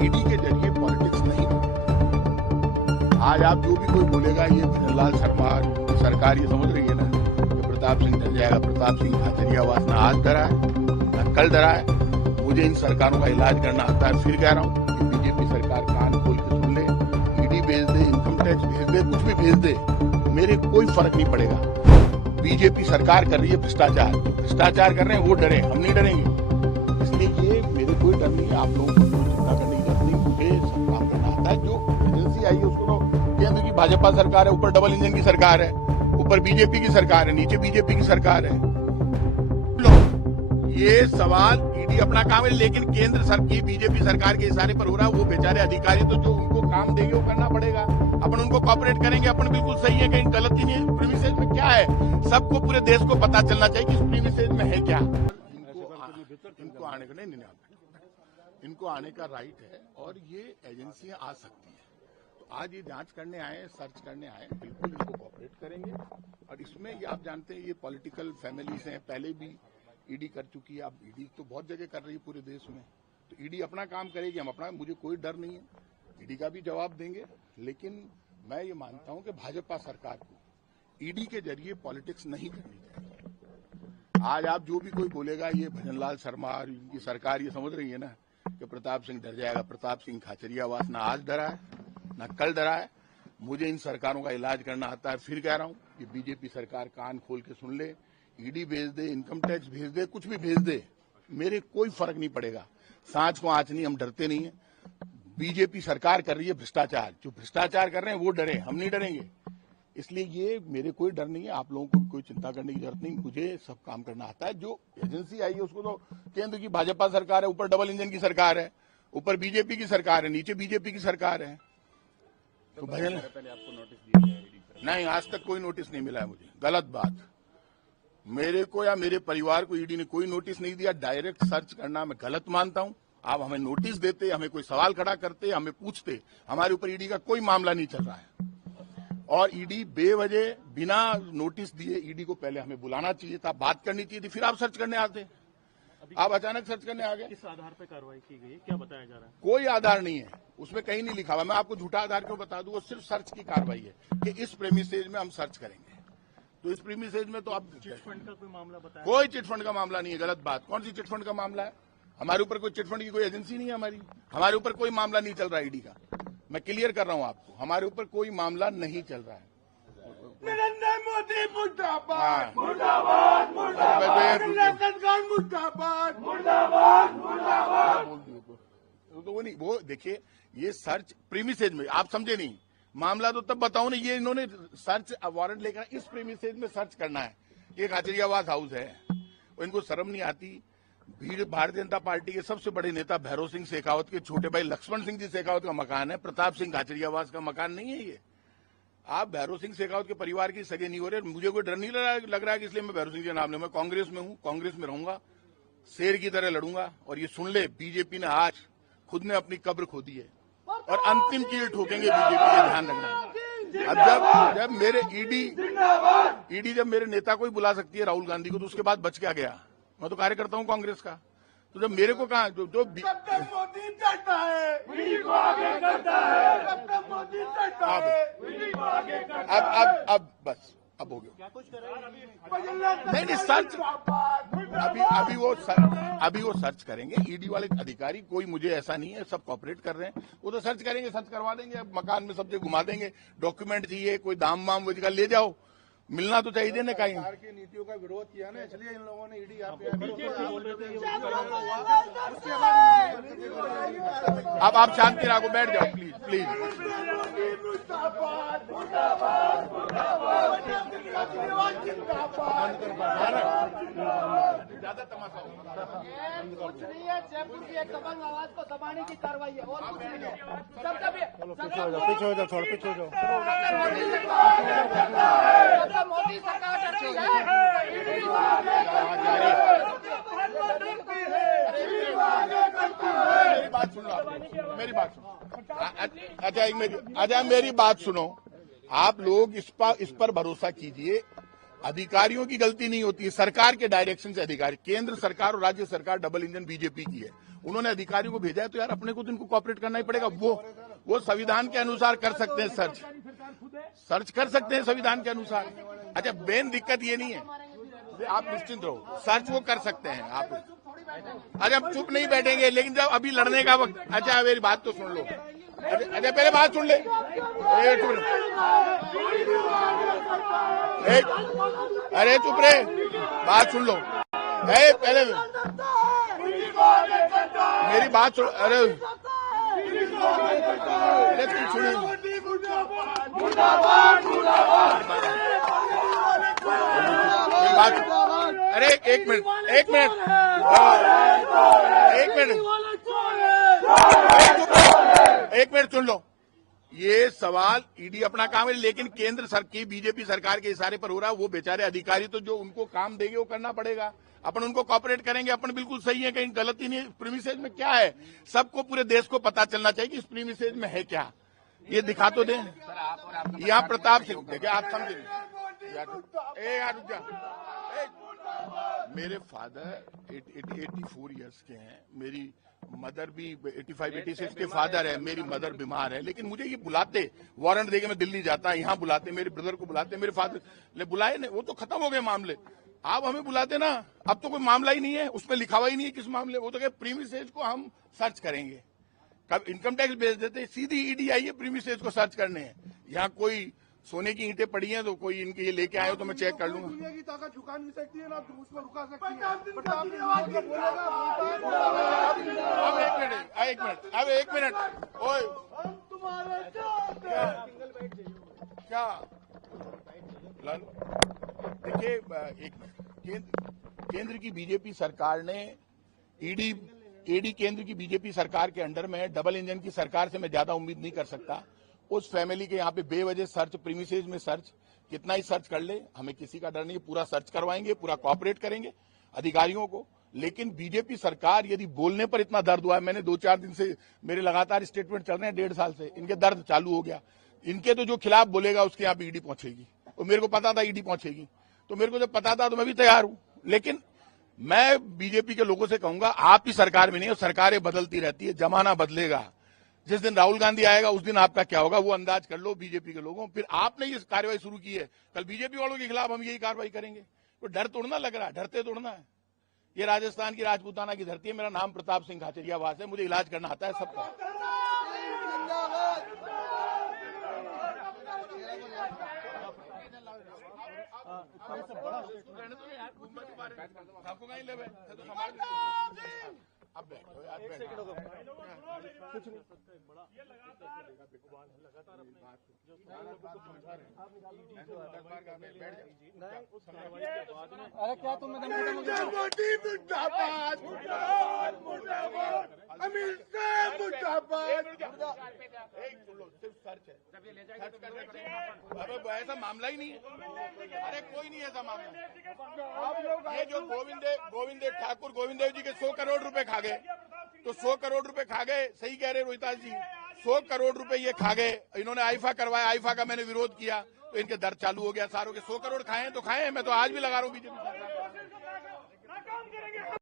ED के जरिए politics नहीं बनती। आज आप जो भी कोई बोलेगा ये भजनलाल शर्मा सरकार ये समझ रही है ना कि प्रताप सिंह डर जाएगा। प्रताप सिंह खाचरियावास ना आज डरा है ना कल डरा है। मुझे इन सरकारों का इलाज करना आता है। फिर कह रहा हूँ कि बीजेपी सरकार कान खोल के सुन ले, ईडी भेज दे, इनकम टैक्स भेज दे, कुछ भी भेज दे, मेरे कोई फर्क नहीं पड़ेगा। बीजेपी सरकार कर रही है भ्रष्टाचार, भ्रष्टाचार कर रहे हैं वो डरे, हम नहीं डरेंगे। इसलिए ये मेरे कोई डर नहीं है, आप लोगों को चिंता करने की जरूरत नहीं। मुझे सब काम करना आता है। जो एजेंसी आई है उसको तो केंद्र की भाजपा सरकार है, ऊपर डबल इंजन की सरकार है, ऊपर बीजेपी की सरकार है, नीचे बीजेपी की सरकार है। ये सवाल ईडी अपना काम है, लेकिन केंद्र सरकार की बीजेपी सरकार के इशारे पर हो रहा है। वो बेचारे अधिकारी तो जो उनको काम देंगे वो करना पड़ेगा। अपन उनको कॉपरेट करेंगे, अपन बिल्कुल सही है, कहीं गलत ही नहीं। प्रीमिसेस में क्या है, सबको पूरे देश को पता चलना चाहिए कि इस प्रीमिसेस में है क्या। इनको आने का नहीं, इनको आने का राइट है और ये एजेंसियां आ सकती है। तो आज ये जांच करने आए, सर्च करने आए, बिल्कुल इनको कॉपरेट करेंगे। और इसमें ये आप जानते हैं ये पॉलिटिकल फैमिलीज हैं, पहले भी ईडी कर चुकी है। अब ईडी तो बहुत जगह कर रही है पूरे देश में, तो ईडी अपना काम करेगी, हम अपना। मुझे कोई डर नहीं है, ईडी का भी जवाब देंगे। लेकिन मैं ये मानता हूं कि भाजपा सरकार को ईडी के जरिए पॉलिटिक्स नहीं करनी चाहिए। आज आप जो भी कोई बोलेगा ये भजनलाल शर्मा की सरकार ये समझ रही है ना कि प्रताप सिंह डर जाएगा। प्रताप सिंह खाचरियावास ना आज डरा है ना कल डरा है। मुझे इन सरकारों का इलाज करना आता है। फिर कह रहा हूं कि बीजेपी सरकार कान खोल के सुन ले, ईडी भेज दे, इनकम टैक्स भेज दे, कुछ भी भेज दे, मेरे कोई फर्क नहीं पड़ेगा। सांझ को आंच नहीं, हम डरते नहीं है। बीजेपी सरकार कर रही है भ्रष्टाचार, जो भ्रष्टाचार कर रहे हैं वो डरे, हम नहीं डरेंगे। इसलिए ये मेरे कोई डर नहीं है, आप लोगों को भी कोई चिंता करने की जरूरत नहीं। मुझे सब काम करना आता है। जो एजेंसी आई है उसको तो केंद्र की भाजपा सरकार है, ऊपर डबल इंजन की सरकार है, ऊपर बीजेपी की सरकार है, नीचे बीजेपी की सरकार है। तो भजन पहले आपको नोटिस दिया गया? नहीं, आज तक कोई नोटिस नहीं मिला है मुझे। गलत बात। मेरे को या मेरे परिवार को ईडी ने कोई नोटिस नहीं दिया। डायरेक्ट सर्च करना मैं गलत मानता हूं। आप हमें नोटिस देते, हमें कोई सवाल खड़ा करते, हमें पूछते, हमारे ऊपर ईडी का कोई मामला नहीं चल रहा है। और ईडी बेवजह बिना नोटिस दिए, ईडी को पहले हमें बुलाना चाहिए था, बात करनी चाहिए थी, फिर आप सर्च करने आते। आप अचानक सर्च करने आ गए। किस आधार पर कार्रवाई की गई है, क्या बताया जा रहा है? कोई आधार नहीं है, उसमें कहीं नहीं लिखा हुआ। मैं आपको झूठा आधार क्यों बता दूं? वो सिर्फ सर्च की कार्रवाई है कि इस प्रेमिसेज में हम सर्च करेंगे। तो इस प्रीमिसेज में तो आप चिटफंड का कोई मामला बताया? कोई चिटफंड का मामला नहीं है। गलत बात। कौन सी चिटफंड का मामला है? हमारे ऊपर कोई चिटफंड की कोई एजेंसी नहीं है हमारी। हमारे ऊपर कोई मामला नहीं चल रहा है ईडी का। मैं क्लियर कर रहा हूं आपको, हमारे ऊपर कोई मामला नहीं चल रहा है। नरेंद्र मोदी मुर्दाबाद, मुर्दाबाद, मुर्दाबाद, मुर्दाबाद, मुर्दाबाद, मुर्दाबाद। तो वो नहीं, वो देखिए ये सर्च प्रीमिसेज में, आप समझे नहीं। मामला तो तब बताओ ना, ये इन्होंने सर्च वारंट लेकर इस प्रीमिसेज में सर्च करना है। ये खाचरियावास हाउस है, इनको शर्म नहीं आती। भीड़ भारतीय जनता पार्टी के सबसे बड़े नेता भैरव सिंह शेखावत के छोटे भाई लक्ष्मण सिंह जी शेखावत का मकान है, प्रताप सिंह खाचरियावास का मकान नहीं है ये। आप भैरव सिंह शेखावत के परिवार की सगे नहीं हो रहे। मुझे कोई डर नहीं लग रहा है कि इसलिए मैं भैरव सिंह के नाम लूं। मैं कांग्रेस में हूं, कांग्रेस में रहूंगा, शेर की तरह लड़ूंगा। और ये सुन ले, बीजेपी ने आज खुद ने अपनी कब्र खोदी है और अंतिम कील ठोकेंगे बीजेपी के, ध्यान रखना। अब जब मेरे ईडी जब मेरे नेता को ही बुला सकती है, राहुल गांधी को, तो उसके बाद बच क्या गया? मैं तो कार्यकर्ता हूं कांग्रेस का। तो जब मेरे को कहा जो मोदी डरता है, आगे करता है, मोदी डरता है, अब बस अब हो गया। क्या कुछ कर रहे हैं? नहीं सर्च अभी वो सर्च करेंगे। ईडी वाले अधिकारी, कोई मुझे ऐसा नहीं है, सब कॉपरेट कर रहे हैं। वो तो सर्च करेंगे, सर्च करवा देंगे। अब मकान में सब जगह घुमा देंगे। डॉक्यूमेंट चाहिए, कोई दाम वाम वो ले जाओ, मिलना तो चाहिए ना कहीं। सरकार की नीतियों का विरोध किया ना, इसलिए इन लोगों ने ईडी अब आप शांति रखो, बैठ जाओ प्लीज प्लीज। ज्यादा तमाशा कुछ नहीं है। जयपुर की एक दबंग आवाज को दबाने की कार्रवाई है और कुछ नहीं है। पीछे हो जाओ, थोड़ा पीछे हो जाओ। मोदी सरकार डरती है। मेरी बात सुनो। अच्छा मेरी बात सुनो। आप लोग इस पर भरोसा कीजिए। अधिकारियों की गलती नहीं होती है, सरकार के डायरेक्शन से अधिकारी, केंद्र सरकार और राज्य सरकार डबल इंजन बीजेपी की है। उन्होंने अधिकारियों को भेजा है तो यार अपने को तो इनको कॉपरेट करना ही पड़ेगा। वो संविधान के अनुसार कर सकते हैं, सर्च कर सकते हैं संविधान के अनुसार। अच्छा, मेन दिक्कत ये नहीं है, आप निश्चिंत रहो, सर्च वो कर सकते हैं आप। अच्छा, हम चुप नहीं बैठेंगे, लेकिन जब अभी लड़ने का वक्त, अच्छा मेरी बात तो सुन लो। अच्छा पहले बात सुन ले, अरे चुप रे, बात सुन लो। पहले मेरी बात सुन, अरे सुनिए, अरे एक मिनट सुन लो। ये सवाल ईडी अपना काम है, लेकिन केंद्र की बीजेपी सरकार के इशारे पर हो रहा है। वो बेचारे अधिकारी तो जो उनको काम देंगे वो करना पड़ेगा, अपन उनको कॉपरेट करेंगे, अपन बिल्कुल सही है, कहीं गलती नहीं। प्रीमिसेस में क्या है, सबको पूरे देश को पता चलना चाहिए कि इस प्रीमिसेस में है क्या, ये दिखा तो दें। यहाँ प्रताप सिंह, देखिए आप समझे, मेरे फादर 84 इयर्स के हैं, मेरी मदर भी 85-86 के फादर है, मेरी मदर बीमार है, लेकिन मुझे ये बुलाते, वारंट देके मैं दिल्ली जाता, यहाँ बुलाते, मेरे ब्रदर को बुलाते, मेरे फादर ने बुलाए नहीं, वो तो खत्म हो गए मामले। आप हमें बुलाते ना, अब तो कोई मामला ही नहीं है, उसमें लिखा हुआ ही नहीं है किस मामले, वो तो कहे प्रीमिसेस को हम सर्च करेंगे। कब इनकम टैक्स भेज देते, सीधी ईडी आई है प्रीमिसेस को सर्च करने हैं। यहाँ कोई सोने की ईंटें पड़ी हैं तो कोई इनके ये लेके आए हो तो मैं चेक कर लूंगा। दुनिया की ताकत झुका नहीं सकती है ना उसको रुका सकती है। अब एक मिनट, ओए क्या देखिए, एक मिनट, केंद्र की बीजेपी सरकार ने ईडी केंद्र की बीजेपी सरकार के अंडर में डबल इंजन की सरकार से मैं ज्यादा उम्मीद नहीं कर सकता। उस फैमिली के यहाँ पे बेवजह सर्च, प्रीमिसेस में सर्च, कितना ही सर्च कर ले, हमें किसी का डर नहीं, पूरा सर्च करवाएंगे, पूरा कॉपरेट करेंगे अधिकारियों को। लेकिन बीजेपी सरकार यदि बोलने पर इतना दर्द हुआ है, मैंने 2-4 दिन से मेरे लगातार स्टेटमेंट चल रहे हैं, 1.5 साल से, इनके दर्द चालू हो गया। इनके तो जो खिलाफ बोलेगा उसके यहाँ पे ईडी पहुंचेगी, और मेरे को पता था ईडी पहुंचेगी, तो मेरे को जब पता था तो मैं भी तैयार हूं। लेकिन मैं बीजेपी के लोगों से कहूंगा, आप ही सरकार में नहीं हो, सरकारें बदलती रहती है, जमाना बदलेगा। जिस दिन राहुल गांधी आएगा उस दिन आपका क्या होगा वो अंदाज कर लो बीजेपी के लोगों। फिर आपने ये कार्रवाई शुरू की है, कल बीजेपी वालों के खिलाफ हम यही कार्रवाई करेंगे। तो डर तोड़ना लग रहा है, डरते तोड़ना है। ये राजस्थान की राजपूताना की धरती है, मेरा नाम प्रताप सिंह खाचरियावास है, मुझे इलाज करना आता है सबका। आपको कहीं ले अब बैठो यार, अरे क्या तुम मोदी मुर्दाबाद, अमित शाह मुर्दाबाद। सिर्फ सर्च है, अरे ऐसा मामला ही नहीं है, अरे कोई नहीं ऐसा मामला। ये जो गोविंद देव जी के 100 करोड़ रुपए खा गए, तो 100 करोड़ रुपए खा गए, सही कह रहे रोहिताज जी, 100 करोड़ रुपए ये खा गए। इन्होंने आईफा करवाया, आईफा का मैंने विरोध किया तो इनके दर्द चालू हो गया सारों के। 100 करोड़ खाए तो खाए, मैं तो आज भी लगा रहा हूँ बीजेपी सरकार।